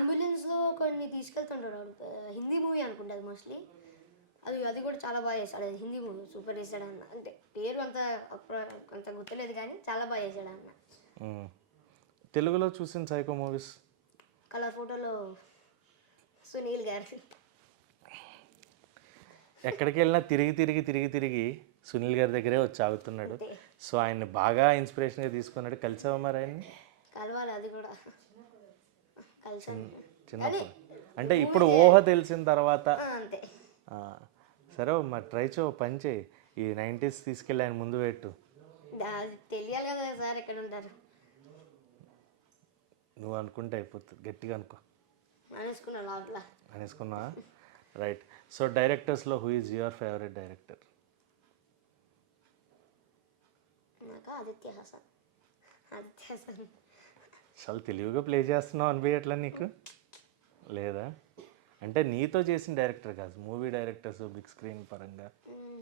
అంబులెన్స్లో కొన్ని తీసుకెళ్తుంటాడు హిందీ మూవీ అనుకుంటుంది మోస్ట్లీ. అది కూడా చాలా బాగా చేశాడు. అది హిందీ మూవీ సూపర్ చేశాడు అన్న. అంటే పేరు అంత గుర్తులేదు కానీ చాలా బాగా చేశాడు అన్న. తెలుగులో చూసిన సైకో మూవీస్ కలర్ ఫోటోలో సునీల్ గారు. ఎక్కడికి వెళ్ళినా తిరిగి సునీల్ గారి దగ్గరే వచ్చి ఆగుతున్నాడు. సో ఆయన్ని బాగా ఇన్స్పిరేషన్గా తీసుకున్నాడు. కలిసావా మరి ఆయన్ని? కలవాలి, అది కూడా కలిసాను చిన్నప్పుడు అంటే ఇప్పుడు ఊహ తెలిసిన తర్వాత అంతే. సరే మరి ట్రై చేయ పని చేయి, ఈ 90s తీసుకెళ్ళి ఆయన ముందు పెట్టు. తెలియాలి కదా సార్ ఎక్కడ ఉంటారు. నువ్వు అనుకుంటే అయిపోతుంది, గట్టిగా అనుకో. అనేసుకున్నా లోపల. అనేసుకున్నా రైట్. సో డైరెక్టర్స్లో who is your favourite director? నాకు ఆదిత్య హాసన్. చాలా తెలివిగా ప్లే చేస్తున్నావు అనిపించట్లా నీకు? లేదా అంటే నీతో చేసిన డైరెక్టర్ కాదు, మూవీ డైరెక్టర్స్ బిగ్ స్క్రీన్ పరంగా.